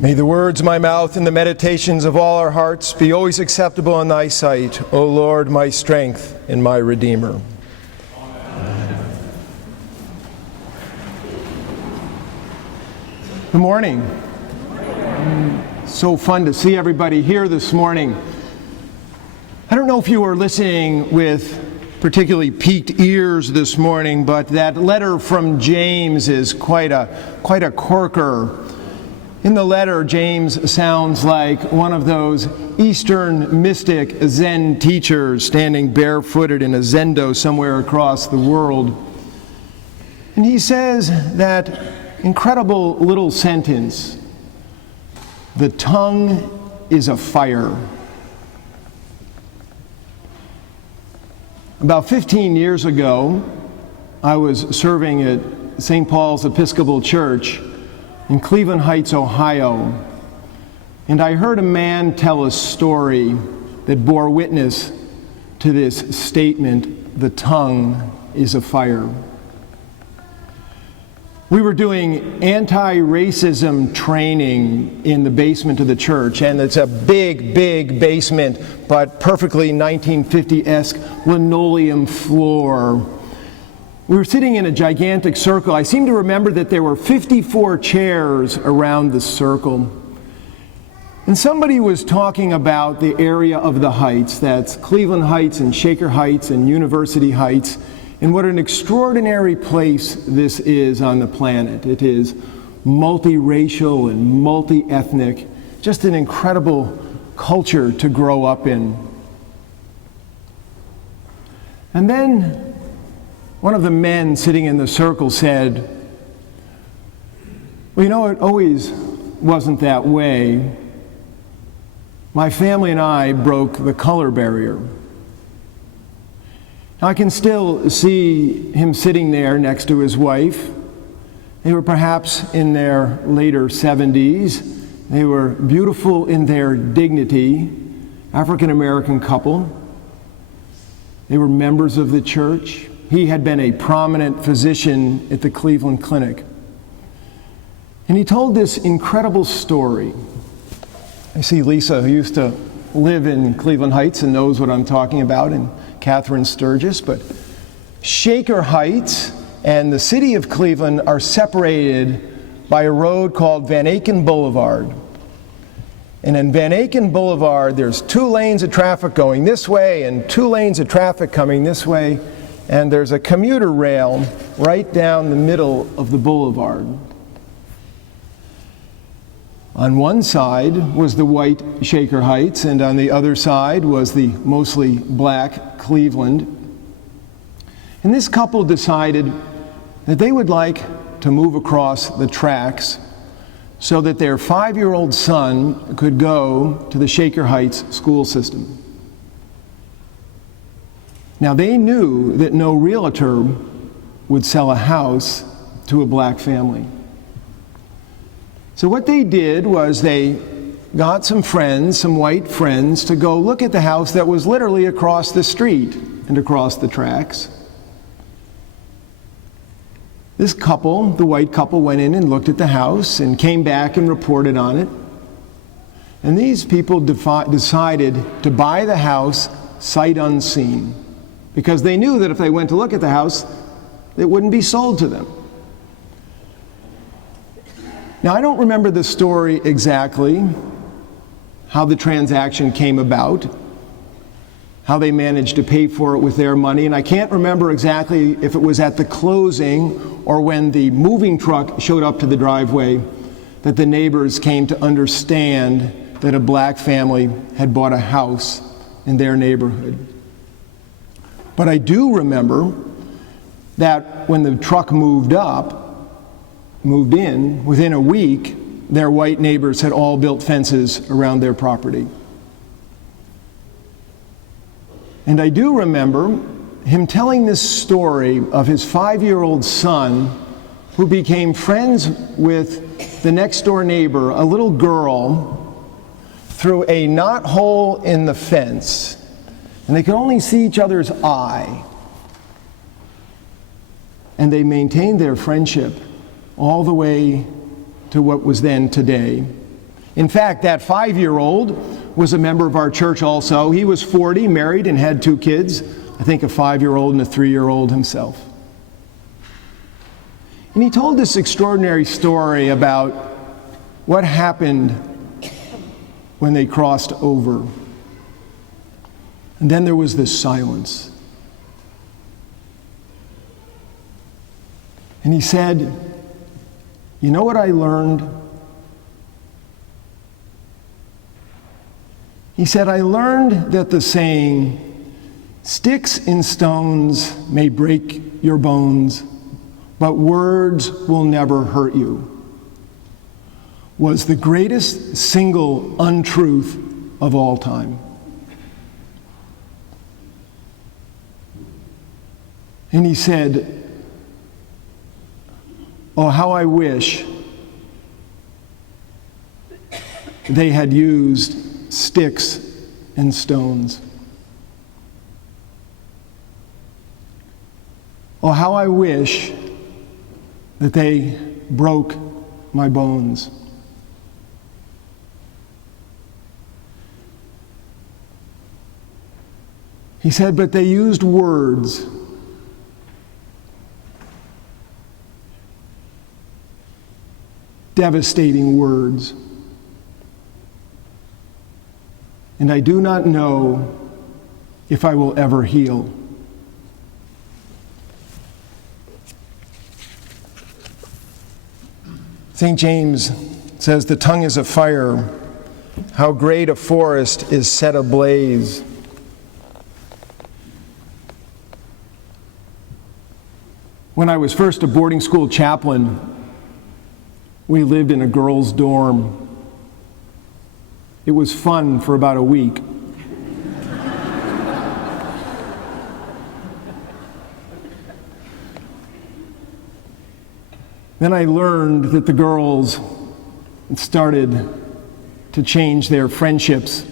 May the words of my mouth and the meditations of all our hearts be always acceptable in thy sight, O Lord, my strength and my Redeemer. Amen. Good morning. So fun to see everybody here this morning. I don't know if you were listening with particularly piqued ears this morning, but that letter from James is quite a corker. In the letter, James sounds like one of those Eastern mystic Zen teachers standing barefooted in a zendo somewhere across the world. And he says that incredible little sentence, "The tongue is a fire." About 15 years ago, I was serving at St. Paul's Episcopal Church in Cleveland Heights, Ohio, and I heard a man tell a story that bore witness to this statement, "The tongue is a fire." We were doing anti-racism training in the basement of the church, and it's a big basement, but perfectly 1950-esque linoleum floor. We were sitting in a gigantic circle. I seem to remember that there were 54 chairs around the circle. And somebody was talking about the area of the Heights, that's Cleveland Heights and Shaker Heights and University Heights, and what an extraordinary place this is on the planet. It is multiracial and multi-ethnic, just an incredible culture to grow up in. And then one of the men sitting in the circle said, "Well, you know, it always wasn't that way. My family and I broke the color barrier." Now, I can still see him sitting there next to his wife. They were perhaps in their later 70s. They were beautiful in their dignity, African-American couple. They were members of the church. He had been a prominent physician at the Cleveland Clinic. And he told this incredible story. I see Lisa, who used to live in Cleveland Heights and knows what I'm talking about, and Catherine Sturgis. But Shaker Heights and the city of Cleveland are separated by a road called Van Aken Boulevard. And in Van Aken Boulevard, there's 2 lanes of traffic going this way and 2 lanes of traffic coming this way. And there's a commuter rail right down the middle of the boulevard. On one side was the white Shaker Heights, and on the other side was the mostly black Cleveland. And this couple decided that they would like to move across the tracks so that their 5-year-old son could go to the Shaker Heights school system. Now, they knew that no realtor would sell a house to a black family. So what they did was they got some friends, some white friends, to go look at the house that was literally across the street and across the tracks. This couple, the white couple, went in and looked at the house and came back and reported on it. And these people decided to buy the house sight unseen, because they knew that if they went to look at the house, it wouldn't be sold to them. Now, I don't remember the story exactly, how the transaction came about, how they managed to pay for it with their money, and I can't remember exactly if it was at the closing or when the moving truck showed up to the driveway that the neighbors came to understand that a black family had bought a house in their neighborhood. But I do remember that when the truck moved in, within a week, their white neighbors had all built fences around their property. And I do remember him telling this story of his 5-year-old son who became friends with the next door neighbor, a little girl, through a knothole in the fence. And they could only see each other's eye. And they maintained their friendship all the way to what was then today. In fact, that 5-year-old was a member of our church also. He was 40, married, and had 2 kids. I think a 5-year-old and a 3-year-old himself. And he told this extraordinary story about what happened when they crossed over. And then there was this silence. And he said, "You know what I learned?" He said, "I learned that the saying, 'Sticks and stones may break your bones, but words will never hurt you,' was the greatest single untruth of all time." And he said, "Oh, how I wish they had used sticks and stones. Oh, how I wish that they broke my bones." He said, "But they used words. Devastating words. And I do not know if I will ever heal." St. James says, "The tongue is a fire. How great a forest is set ablaze." When I was first a boarding school chaplain, we lived in a girls' dorm. It was fun for about a week. Then I learned that the girls started to change their friendships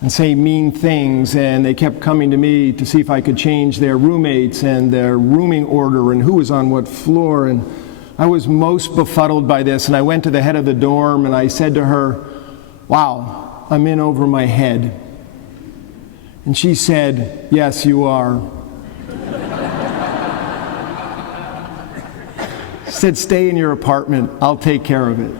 and say mean things, and they kept coming to me to see if I could change their roommates and their rooming order and who was on what floor. And I was most befuddled by this, and I went to the head of the dorm and I said to her, "Wow, I'm in over my head." And she said, "Yes, you are." She said, "Stay in your apartment, I'll take care of it."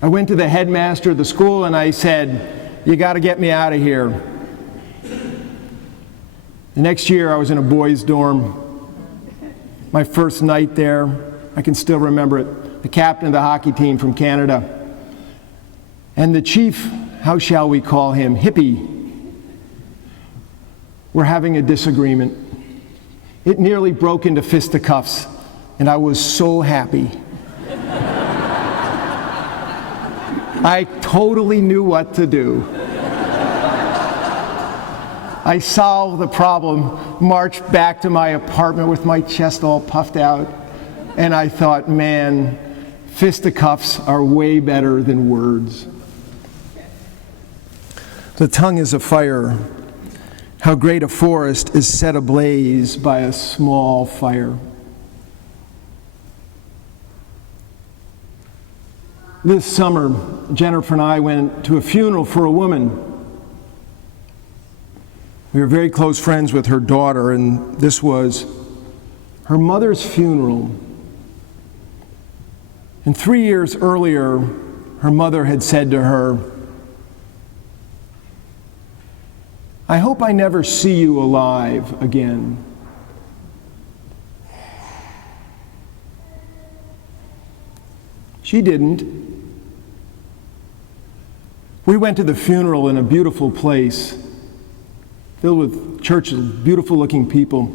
I went to the headmaster of the school and I said, "You got to get me out of here." The next year I was in a boys' dorm. My first night there, I can still remember it. The captain of the hockey team from Canada. And the chief, how shall we call him, hippie, were having a disagreement. It nearly broke into fisticuffs, and I was so happy. I totally knew what to do. I solved the problem, marched back to my apartment with my chest all puffed out, and I thought, man, fisticuffs are way better than words. The tongue is a fire. How great a forest is set ablaze by a small fire. This summer, Jennifer and I went to a funeral for a woman. We were very close friends with her daughter, and this was her mother's funeral. And 3 years earlier, her mother had said to her, "I hope I never see you alive again." She didn't. We went to the funeral in a beautiful place, filled with churches, beautiful looking people.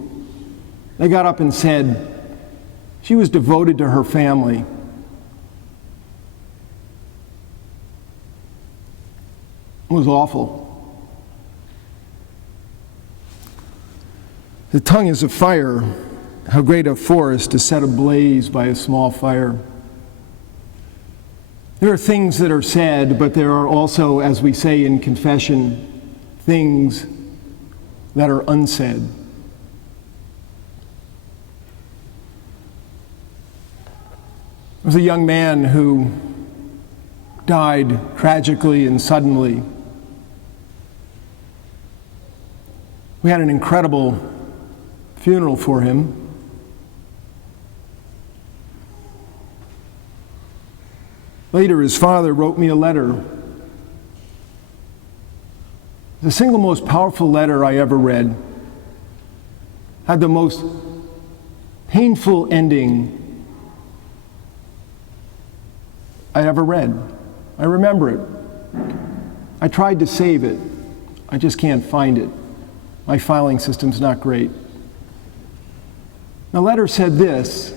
They got up and said she was devoted to her family. It was awful. The tongue is a fire. How great a forest is set ablaze by a small fire. There are things that are said, but there are also, as we say in confession, things that are unsaid. was a young man who died tragically and suddenly. We had an incredible funeral for him. Later, his father wrote me a letter. The single most powerful letter I ever read. Had the most painful ending I ever read. I remember it. I tried to save it. I just can't find it. My filing system's not great. The letter said this: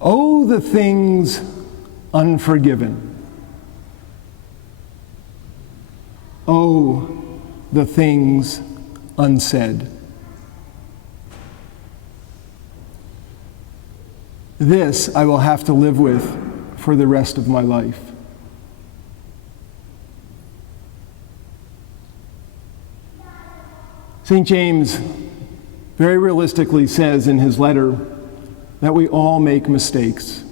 "Oh, the things unforgiven. Oh, the things unsaid. This I will have to live with for the rest of my life." St. James very realistically says in his letter that we all make mistakes.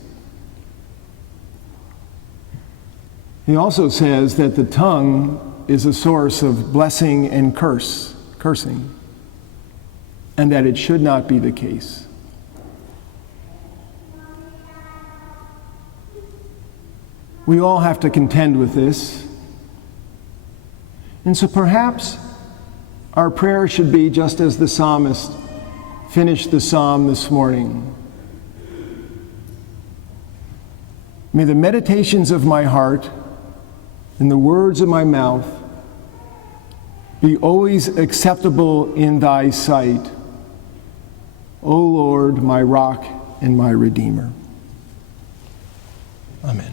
He also says that the tongue is a source of blessing and cursing, and that it should not be the case. We all have to contend with this. And so perhaps our prayer should be just as the psalmist finished the psalm this morning. May the meditations of my heart and the words of my mouth be always acceptable in thy sight, O Lord, my rock and my redeemer. Amen.